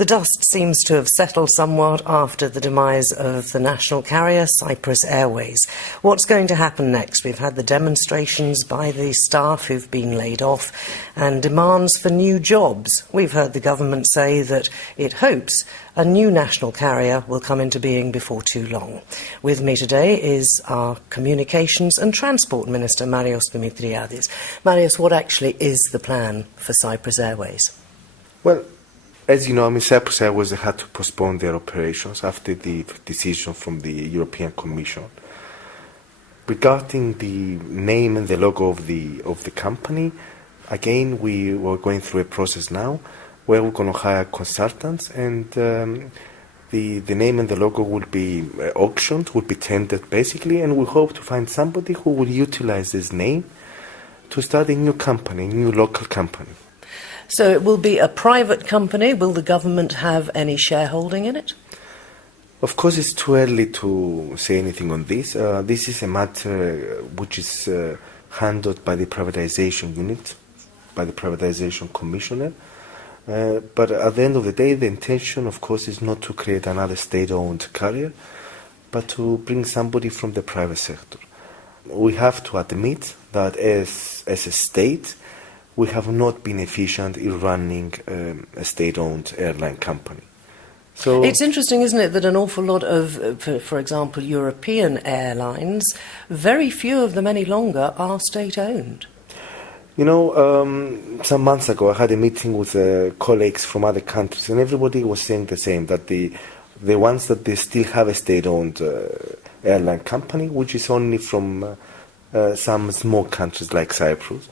The dust seems to have settled somewhat after the demise of the national carrier, Cyprus Airways. What's going to happen next? We've had the demonstrations by the staff who've been laid off and demands for new jobs. We've heard the government say that it hopes a new national carrier will come into being before too long. With me today is our Communications and Transport Minister, Marios Demetriades. Marios, what actually is the plan for Cyprus Airways? Well, as you know, Cyprus Airways had to postpone their operations after the decision from the European Commission. Regarding the name and the logo of the company, again, we were going through a process now where we're going to hire consultants, and the name and the logo will be auctioned, will be tendered basically, and we hope to find somebody who will utilize this name to start a new company, a new local company. So it will be a private company. Will the government have any shareholding in it? Of course, it's too early to say anything on this. This is a matter which is handled by the privatization unit, by the privatization commissioner. But at the end of the day, the intention, of course, is not to create another state-owned carrier, but to bring somebody from the private sector. We have to admit that as a state, we have not been efficient in running a state-owned airline company. So it's interesting, isn't it, that an awful lot of, for example, European airlines, very few of them any longer are state-owned. You know, some months ago I had a meeting with colleagues from other countries, and everybody was saying the same, that the ones that they still have a state-owned airline company, which is only from some small countries like Cyprus,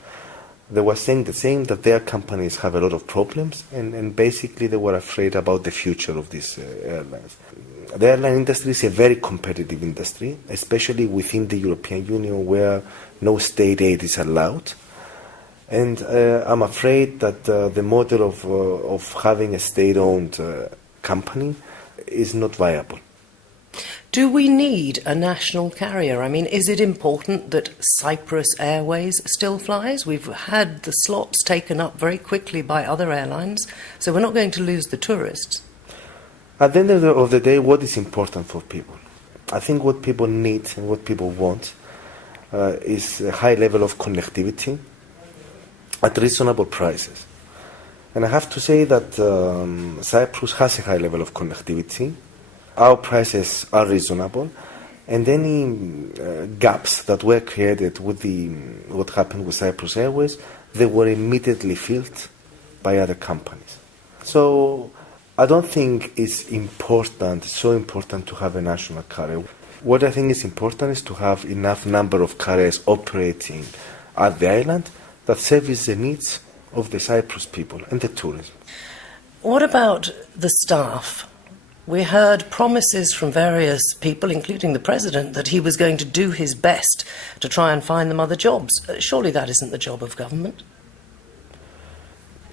they were saying the same, that their companies have a lot of problems, and basically they were afraid about the future of these airlines. The airline industry is a very competitive industry, especially within the European Union, where no state aid is allowed. And I'm afraid that the model of having a state-owned company is not viable. Do we need a national carrier? I mean, is it important that Cyprus Airways still flies? We've had the slots taken up very quickly by other airlines, so we're not going to lose the tourists. At the end of the day, what is important for people? I think what people need and what people want is a high level of connectivity at reasonable prices. And I have to say that Cyprus has a high level of connectivity. Our prices are reasonable, and any gaps that were created with what happened with Cyprus Airways, they were immediately filled by other companies. So I don't think it's so important to have a national carrier. What I think is important is to have enough number of carriers operating at the island that service the needs of the Cyprus people and the tourism. What about the staff? We heard promises from various people, including the President, that he was going to do his best to try and find them other jobs. Surely that isn't the job of government?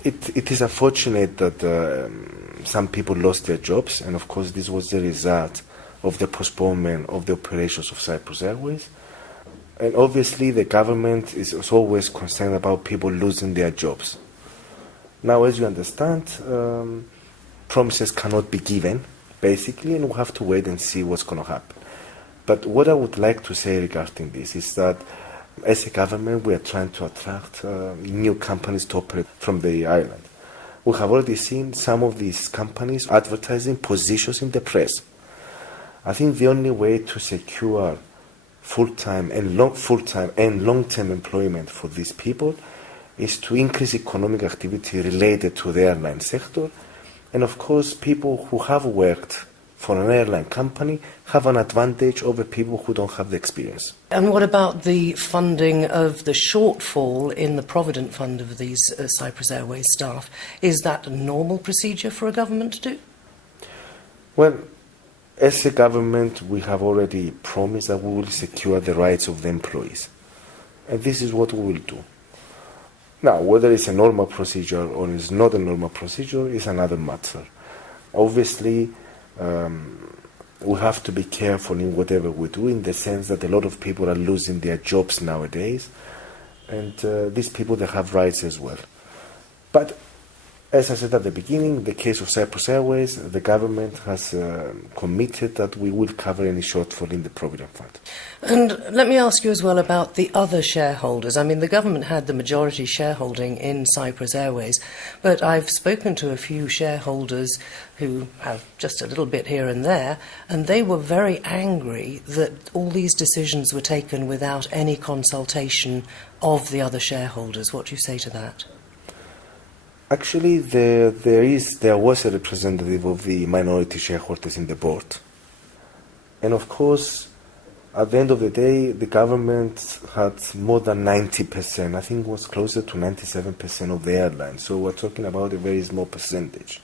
It is unfortunate that some people lost their jobs, and of course this was the result of the postponement of the operations of Cyprus Airways. And obviously the government is always concerned about people losing their jobs. Now, as you understand, promises cannot be given, basically, and we'll have to wait and see what's going to happen. But what I would like to say regarding this is that as a government, we are trying to attract new companies to operate from the island. We have already seen some of these companies advertising positions in the press. I think the only way to secure full-time and long-term employment for these people is to increase economic activity related to the airline sector. And of course, people who have worked for an airline company have an advantage over people who don't have the experience. And what about the funding of the shortfall in the Provident Fund of these Cyprus Airways staff? Is that a normal procedure for a government to do? Well, as a government, we have already promised that we will secure the rights of the employees. And this is what we will do. Now, whether it's a normal procedure or it's not a normal procedure is another matter. Obviously, we have to be careful in whatever we do, in the sense that a lot of people are losing their jobs nowadays, and these people, they have rights as well. But As I said at the beginning, the case of Cyprus Airways, the government has committed that we will cover any shortfall in the Provident Fund. And let me ask you as well about the other shareholders. I mean, the government had the majority shareholding in Cyprus Airways, but I've spoken to a few shareholders who have just a little bit here and there, and they were very angry that all these decisions were taken without any consultation of the other shareholders. What do you say to that? Actually, there was a representative of the minority shareholders in the board. And of course, at the end of the day, the government had more than 90%, I think it was closer to 97% of the airlines. So we're talking about a very small percentage.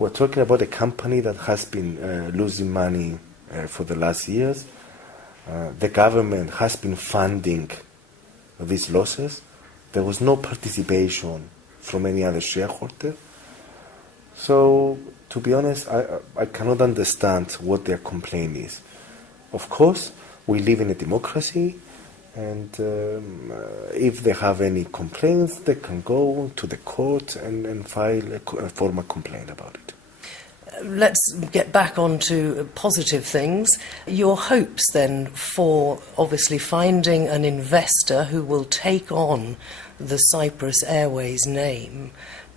We're talking about a company that has been losing money for the last years. The government has been funding these losses. There was no participation from any other shareholder. So, to be honest, I cannot understand what their complaint is. Of course, we live in a democracy, and if they have any complaints, they can go to the court and file a formal complaint about it. Let's get back on to positive things. Your hopes then for obviously finding an investor who will take on the Cyprus Airways name.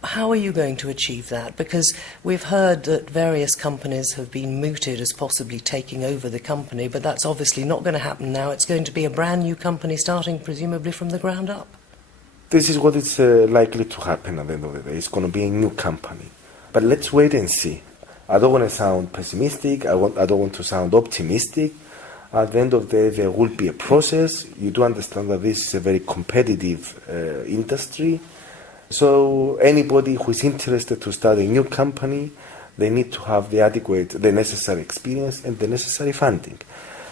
How are you going to achieve that? Because we've heard that various companies have been mooted as possibly taking over the company, but that's obviously not going to happen now. It's going to be a brand new company starting presumably from the ground up. This is what is likely to happen at the end of the day. It's going to be a new company. But let's wait and see. I don't want to sound pessimistic. I don't want to sound optimistic. At the end of the day, there will be a process. You do understand that this is a very competitive industry. So anybody who is interested to start a new company, they need to have the necessary experience and the necessary funding.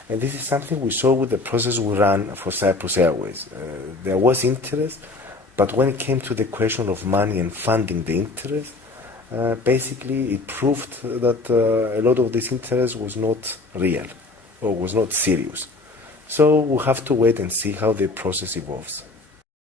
And this is something we saw with the process we ran for Cyprus Airways. There was interest, but when it came to the question of money and funding the interest, basically it proved that a lot of this interest was not real or was not serious. So we'll have to wait and see how the process evolves.